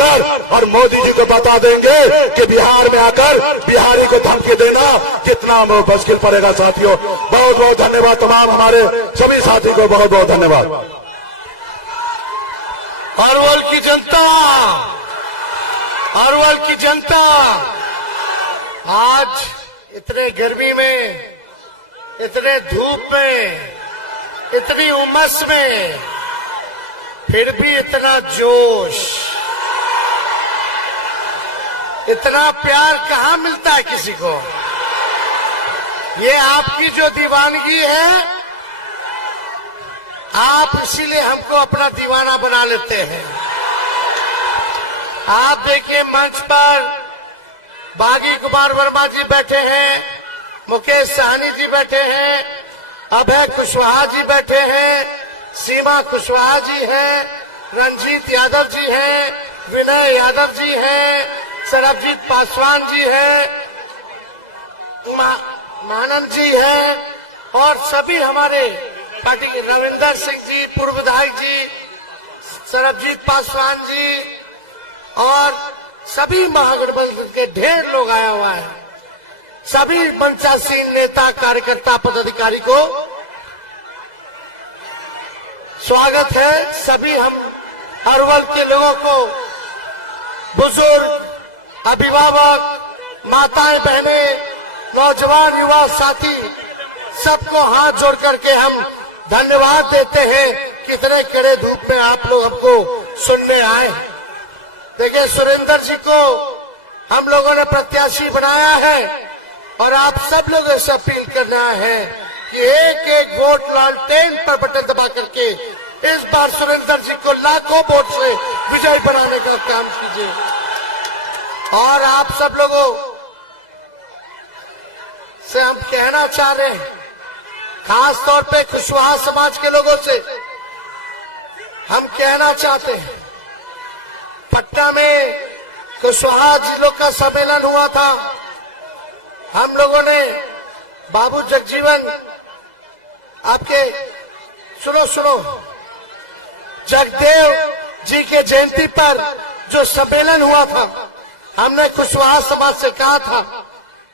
आकर और मोदी जी को बता देंगे कि बिहार में आकर बिहारी को धमकी देना कितना मुश्किल पड़ेगा। साथियों, बहुत बहुत धन्यवाद। तमाम हमारे सभी साथी को बहुत बहुत धन्यवाद। अरवल की जनता, अरवल की जनता आज इतने गर्मी में, इतने धूप में, इतनी उमस में फिर भी इतना जोश, इतना प्यार कहाँ मिलता है किसी को। ये आपकी जो दीवानगी है, आप इसीलिए हमको अपना दीवाना बना लेते हैं। आप देखिए मंच पर बागी कुमार वर्मा जी बैठे हैं, मुकेश सहनी जी बैठे हैं, अभय कुशवाहा जी बैठे हैं, सीमा कुशवाहा जी हैं, रंजीत यादव जी हैं, विनय यादव जी हैं, सरबजीत पासवान जी हैं, मानंद जी हैं और सभी हमारे पार्टी के रविंदर सिंह जी, पूर्व विधायक जी, सरबजीत पासवान जी और सभी महागठबंधन के ढेर लोग आया हुआ है। सभी मंचासीन नेता, कार्यकर्ता, पदाधिकारी को स्वागत है। सभी हम अरवल के लोगों को, बुजुर्ग, अभिभावक, माताएं, बहनें, नौजवान, युवा साथी, सबको हाथ जोड़ करके हम धन्यवाद देते हैं। कितने कड़े धूप में आप लोग हमको सुनने आए। देखिए, सुरेंद्र जी को हम लोगों ने प्रत्याशी बनाया है और आप सब लोग ऐसा अपील करना है कि एक एक वोट लालटेन पर बटन दबा करके इस बार सुरेंद्र जी को लाखों वोट से विजयी बनाने का काम कीजिए। और आप सब लोगों से हम कहना चाह रहे हैं, खास तौर पे कुशवाहा समाज के लोगों से हम कहना चाहते हैं, पटना में कुशवाहा जिलों का सम्मेलन हुआ था। हम लोगों ने बाबू जगजीवन, आपके सुनो, जगदेव जी के जयंती पर जो सम्मेलन हुआ था, हमने कुशवाहा समाज से कहा था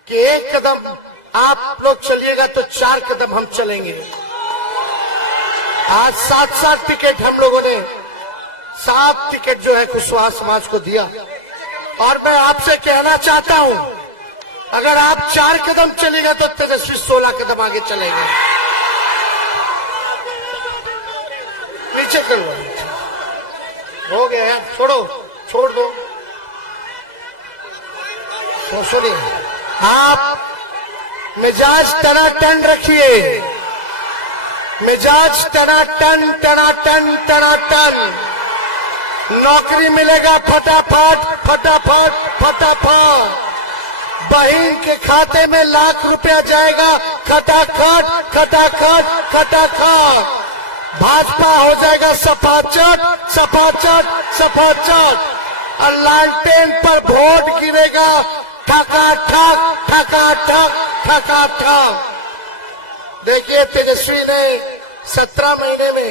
कि एक कदम आप लोग चलिएगा तो 4 कदम हम चलेंगे। आज 7 टिकट हम लोगों ने 7 टिकट जो है कुशवाहा समाज को दिया। और मैं आपसे कहना चाहता हूं, अगर आप 4 कदम चलेगा तो तेजस्वी 16 कदम आगे चलेंगे। नीचे करो, हो गया, छोड़ दो। तो सुनिए, आप मिजाज टनाटन रखिए, मिजाज टनाटन। नौकरी मिलेगा फटाफट। बहन के खाते में लाख रुपया जाएगा खटाखट। भाजपा हो जाएगा सपाचट। और लालटेन पर वोट गिरेगा ठक। देखिए, तेजस्वी ने 17 महीने में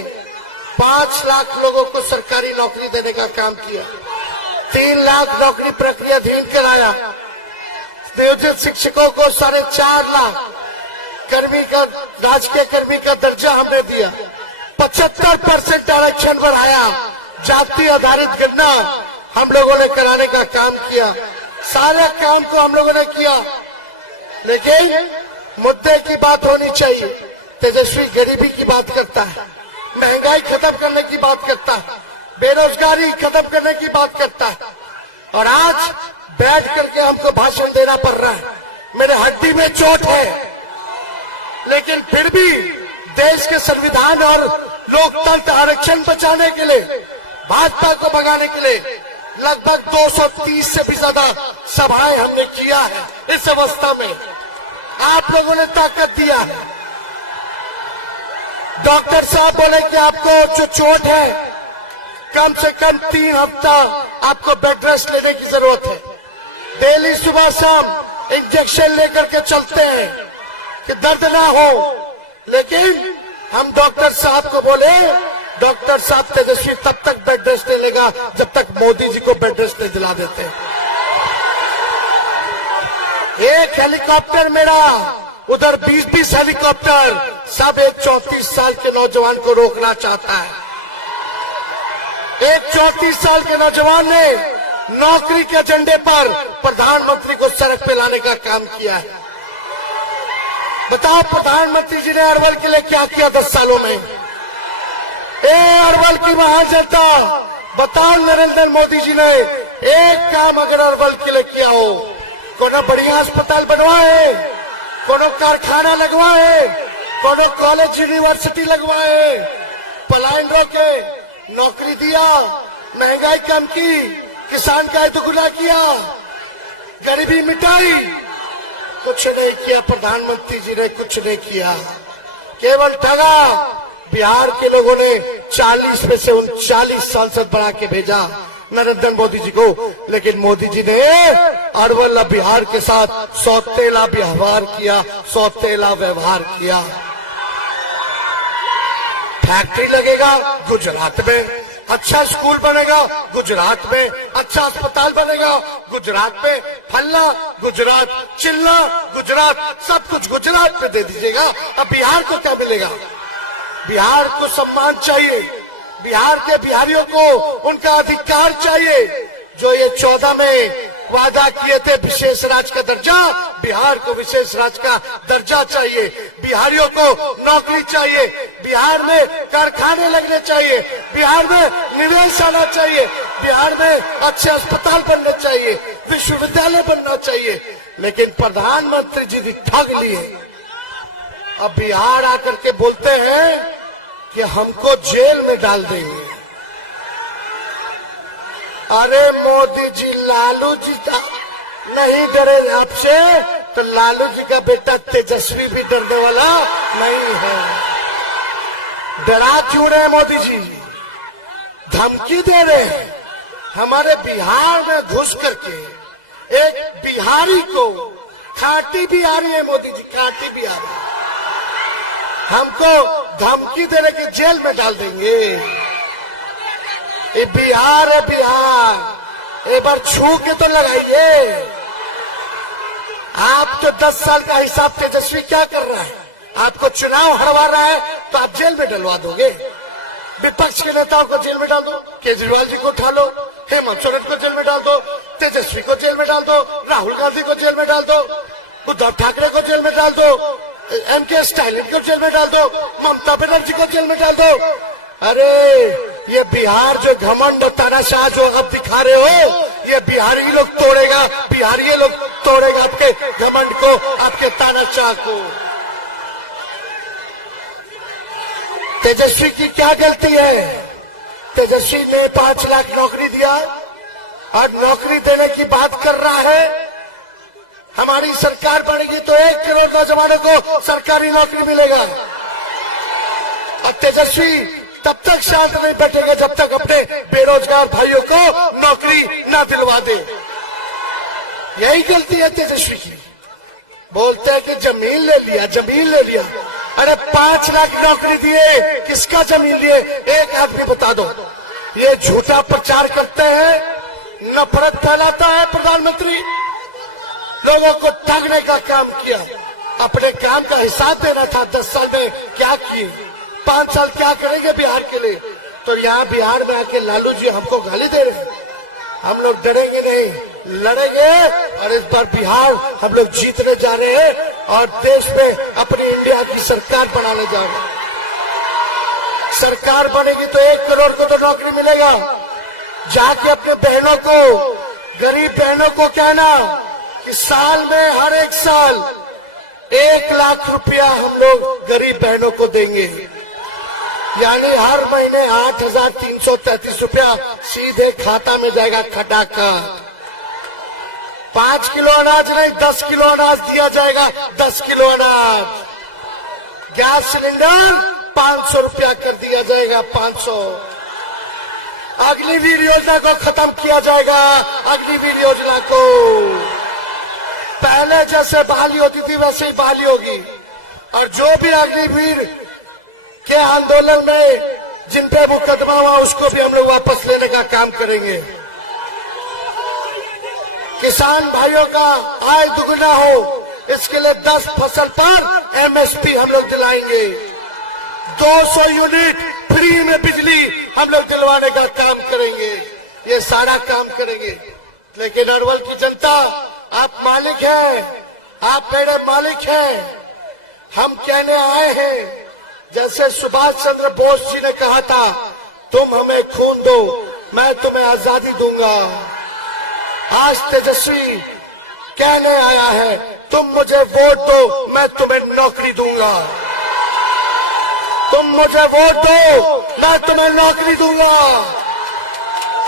5 लाख लोगों को सरकारी नौकरी देने का काम किया, 3 लाख नौकरी प्रक्रियाधीन कराया, नियोजित शिक्षकों को 4.5 लाख राजकीय कर्मी का दर्जा हमने दिया, 75% आरक्षण बढ़ाया, जाति आधारित गणना हम लोगों ने कराने का काम किया। सारे काम को हम लोगों ने किया, लेकिन मुद्दे की बात होनी चाहिए। तेजस्वी गरीबी की बात करता है, महंगाई खत्म करने की बात करता है, बेरोजगारी खत्म करने की बात करता है, और आज बैठ करके हमको भाषण देना पड़ रहा है। मेरे हड्डी में चोट है, लेकिन फिर भी देश के संविधान और लोकतंत्र आरक्षण बचाने के लिए, भाजपा को भगाने के लिए लगभग 230 से भी ज्यादा सभाएं हमने किया है। इस अवस्था में आप लोगों ने ताकत दिया है। डॉक्टर साहब बोले कि आपको जो चोट है, कम से कम 3 हफ्ता आपको बेड रेस्ट लेने की जरूरत है। डेली सुबह शाम इंजेक्शन लेकर के चलते हैं कि दर्द ना हो, लेकिन हम डॉक्टर साहब को बोले डॉक्टर साहब तेजस्वी तब तक बेड रेस्ट नहीं लेगा जब तक मोदी जी को बेड रेस्ट नहीं दिला देते। एक हेलीकॉप्टर मेरा, उधर 20-20 हेलीकॉप्टर, सब एक 34 साल के नौजवान को रोकना चाहता है। एक 34 साल के नौजवान ने नौकरी के एजेंडे पर प्रधानमंत्री को सड़क पे लाने का काम किया है। बताओ प्रधानमंत्री जी ने अरवल के लिए क्या किया 10 सालों में? अरवल की महान जनता, बताओ नरेंद्र मोदी जी ने एक काम अगर अरवल के लिए किया हो, कोनो बढ़िया अस्पताल बनवाए, कोनो कारखाना लगवाए, कोनो कॉलेज यूनिवर्सिटी लगवाए, पलायन रोके, नौकरी दिया, महंगाई कम की, किसान का दुगुना किया, गरीबी मिटाई, कुछ नहीं किया प्रधानमंत्री जी ने, कुछ नहीं किया, केवल ठगा। बिहार के लोगों ने 40 में से 39 सांसद बना के भेजा नरेंद्र मोदी जी को, लेकिन मोदी जी ने अरवल बिहार के साथ सौतेला व्यवहार किया, सौतेला व्यवहार किया। फैक्ट्री लगेगा गुजरात में, अच्छा स्कूल बनेगा गुजरात में, अच्छा अस्पताल बनेगा गुजरात में, फलना गुजरात, चिल्ला गुजरात, सब कुछ गुजरात में दे दीजिएगा। अब बिहार को क्या मिलेगा? बिहार को सम्मान चाहिए, बिहार के बिहारियों को उनका अधिकार चाहिए। जो ये 14 में वादा किए थे विशेष राज्य का दर्जा, बिहार को विशेष राज्य का दर्जा चाहिए, बिहारियों को नौकरी चाहिए, बिहार में कारखाने लगने चाहिए, बिहार में निवेश आना चाहिए, बिहार में अच्छे अस्पताल बनने चाहिए, विश्वविद्यालय बनना चाहिए। लेकिन प्रधानमंत्री जी भी ठग लिए। अब बिहार आकर के बोलते हैं कि हमको जेल में डाल देंगे। अरे मोदी जी, लालू जी नहीं डरे आपसे, तो लालू जी का बेटा तेजस्वी भी डरने वाला नहीं है। डरा क्यों रहे मोदी जी? धमकी दे रहे हैं। हमारे बिहार में घुस करके एक बिहारी को, खाटी बिहारी है मोदी जी, खाटी बिहारी, हमको धमकी देने की जेल में डाल देंगे। ये बिहार है बिहार, एक बार छू के तो लगाइए। आप तो 10 साल का हिसाब तेजस्वी क्या कर रहा है? आपको चुनाव हरवा रहा है तो आप जेल में डलवा दोगे। विपक्ष के नेताओं को जेल में डाल दो, केजरीवाल जी को उठा लो, हेमंत सोरेन को जेल में डाल दो, तेजस्वी को जेल में डाल दो, राहुल गांधी को जेल में डाल दो, उद्धव ठाकरे को जेल में डाल दो, एमके स्टालिन को जेल में डाल दो, ममता बनर्जी को जेल में डाल दो। अरे ये बिहार जो घमंड तानाशाह जो अब दिखा रहे हो, ये बिहारी लोग तोड़ेगा, बिहारी लोग तोड़ेगा आपके घमंड को, आपके तानाशाह को। तेजस्वी की क्या गलती है? तेजस्वी ने 5 लाख नौकरी दिया और नौकरी देने की बात कर रहा है। हमारी सरकार बनेगी तो 1 करोड़ नौजवानों को सरकारी नौकरी मिलेगा। और तेजस्वी तब तक शांत नहीं बैठेगा जब तक अपने बेरोजगार भाइयों को नौकरी न दिलवा दे। यही गलती है तेजस्वी की। बोलते हैं कि जमीन ले लिया, जमीन ले लिया। अरे 5 लाख नौकरी दिए, किसका जमीन लिए? एक आदमी बता दो। ये झूठा प्रचार करते हैं, नफरत फैलाता है प्रधानमंत्री, लोगों को ठगने का काम किया। अपने काम का हिसाब देना था। 10 साल में क्या किए, 5 साल क्या करेंगे बिहार के लिए? तो यहाँ बिहार में आके लालू जी हमको गाली दे रहे हैं। हम लोग डरेंगे नहीं, लड़ेंगे और इस बार बिहार हम लोग जीतने जा रहे हैं और देश में अपनी इंडिया की सरकार बनाने जा रहे हैं। सरकार बनेगी तो 1 करोड़ को तो नौकरी मिलेगा। जाके अपने बहनों को, गरीब बहनों को कहना कि साल में हर एक साल 1 लाख रुपया हम लोग गरीब बहनों को देंगे। यानी हर महीने 8,333 रुपया सीधे खाता में जाएगा खटाखट। 5 किलो अनाज नहीं, 10 किलो अनाज दिया जाएगा। 10 किलो अनाज। गैस सिलेंडर 500 रुपया कर दिया जाएगा, 500। अग्निवीर योजना को खत्म किया जाएगा। अग्निवीर योजना को पहले जैसे बहाली होती थी वैसे ही बहाली होगी। और जो भी अग्निवीर के आंदोलन में जिन पे मुकदमा हुआ उसको भी हम लोग वापस लेने का काम करेंगे। किसान भाइयों का आय दुगना हो, इसके लिए 10 फसल पर एमएसपी हम लोग दिलाएंगे। 200 यूनिट फ्री में बिजली हम लोग दिलवाने का काम करेंगे। ये सारा काम करेंगे। लेकिन अरवल की जनता, आप मालिक हैं, आप मेरे मालिक हैं। हम कहने आए हैं, जैसे सुभाष चंद्र बोस जी ने कहा था, तुम हमें खून दो, मैं तुम्हें आजादी दूंगा। आज तेजस्वी कहने आया है, तुम मुझे वोट दो, मैं तुम्हें नौकरी दूंगा। तुम मुझे वोट दो, मैं तुम्हें नौकरी दूंगा।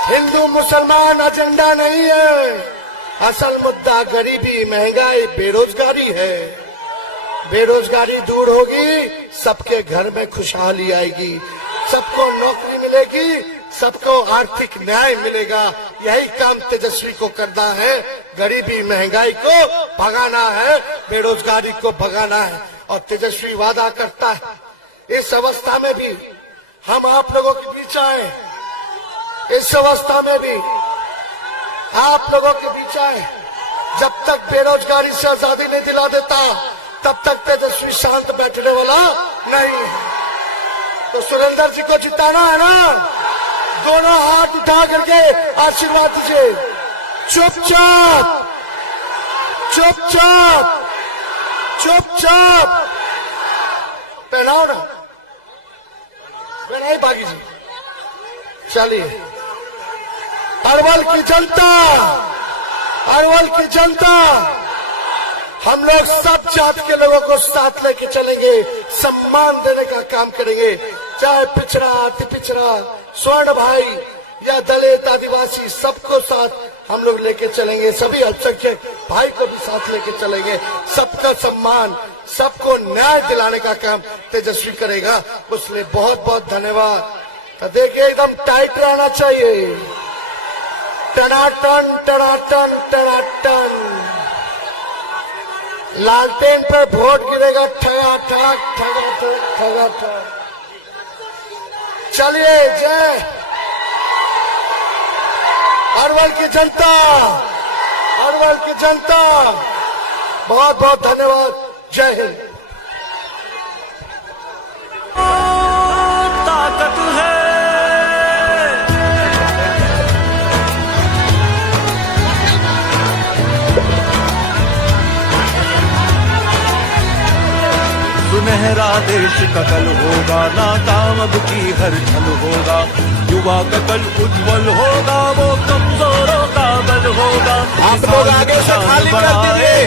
हिंदू मुसलमान एजेंडा नहीं है। असल मुद्दा गरीबी, महंगाई, बेरोजगारी है। बेरोजगारी दूर होगी, सबके घर में खुशहाली आएगी, सबको नौकरी मिलेगी, सबको आर्थिक न्याय मिलेगा। यही काम तेजस्वी को करना है। गरीबी महंगाई को भगाना है, बेरोजगारी को भगाना है। और तेजस्वी वादा करता है, इस अवस्था में भी हम आप लोगों के बीच आए, इस अवस्था में भी आप लोगों के बीच आए। जब तक बेरोजगारी से आजादी नहीं दिला देता, तब तक तेजस्वी शांत बैठने वाला नहीं है। तो सुरेंद्र जी को जिताना है ना, दोनों हाथ उठा करके आशीर्वाद दीजिए। चुपचाप चुपचाप चुपचाप पहनाओ ना, पहनाई बागी जी। चलिए, अरवल की जनता, अरवल की जनता, हम लोग सब जात के लोगों को साथ लेके चलेंगे, सम्मान देने का काम करेंगे। चाहे पिछड़ा, अति पिछड़ा, स्वर्ण भाई या दलित, आदिवासी, सबको साथ हम लोग लेके चलेंगे। सभी अल्पसंख्यक भाई को भी साथ लेके चलेंगे। सबका सम्मान, सबको न्याय दिलाने का काम तेजस्वी करेगा। उसलिए बहुत बहुत धन्यवाद। तो देखिए, एकदम टाइट रहना चाहिए। टनाटन टनाटन टनाटन, लालटेन पर वोट गिरेगा, ठगा ठग ठगा ठगा ठग। चलिए, जय अरवल की जनता, अरवल की जनता, बहुत बहुत धन्यवाद। जय हिंद। ताकत है, सुनहरा देश का कल होगा, नाकाम अब की हर छल होगा। युवा का कल उज्जवल होगा, वो कमजोरों का बल होगा। आप लोग आगे से खाली कर दीजिए।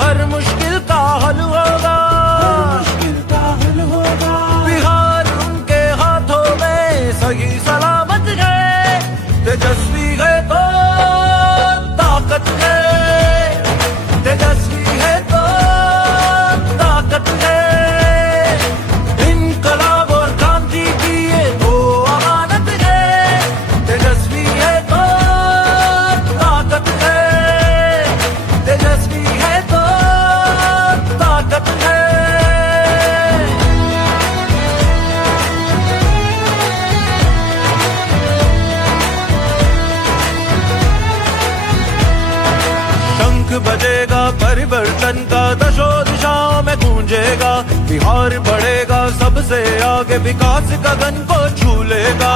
हर मुश्किल का हल होगा, हर मुश्किल का हल होगा। बिहार उनके हाथों में सही सलामत है। तेजस्वी है तो ताकत है, तेजस्वी है तो ताकत है। इनकलाब और क्रांति की ये तो अमानत है। तेजस्वी है तो ताकत है, तेजस्वी है तो ताकत है। शंख बजेगा परिवर्तन का, दशों दिशाओं में गूंजेगा। बिहार बढ़ेगा सबसे आगे, विकास गगन को छू लेगा।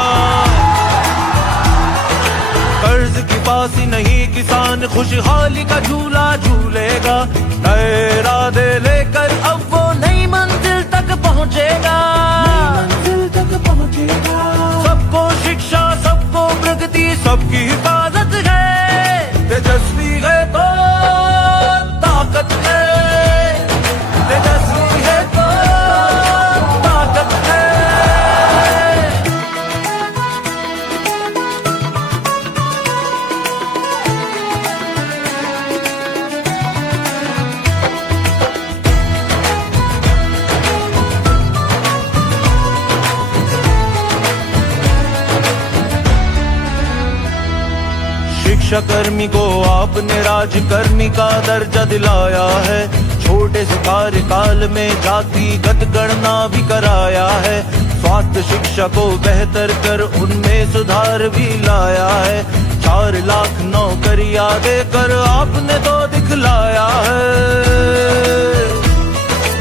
कर्ज की फांसी नहीं, किसान खुशहाली का झूला झूलेगा। नए इरादे लेकर अब वो नई मंजिल तक पहुंचेगा, मंजिल तक पहुंचेगा। सबको शिक्षा, सबको प्रगति, सबकी हिफाजत है। तेजस्वी है तो ताकत है, तेजस्वी है तो ताकत है। शिक्षा कर्मी को आपने राजकर्मी का दर्जा दिलाया है। छोटे से कार्यकाल में जातिगत गणना भी कराया है। स्वास्थ्य शिक्षा को बेहतर कर उनमें सुधार भी लाया है। 4 लाख नौकरियां देकर आपने तो दिखलाया है।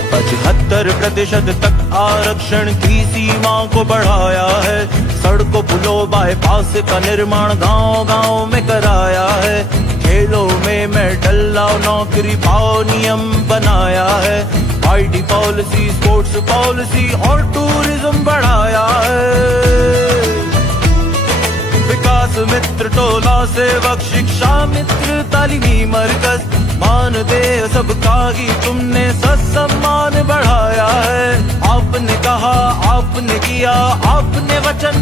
75% तक आरक्षण की सीमा को बढ़ाया है। सड़कों पुलों बाईपास का निर्माण गांव-गांव में कराया है। खेलों में मेडल लाओ नौकरी पाओ नियम बनाया है। आईटी पॉलिसी स्पोर्ट्स पॉलिसी और टूरिज्म बढ़ाया है। विकास मित्र टोला सेवक शिक्षा मित्र तालीमी मरकज मानदेय सबका ही तुमने सम्मान बढ़ाया है। आपने कहा आपने किया आपने वचन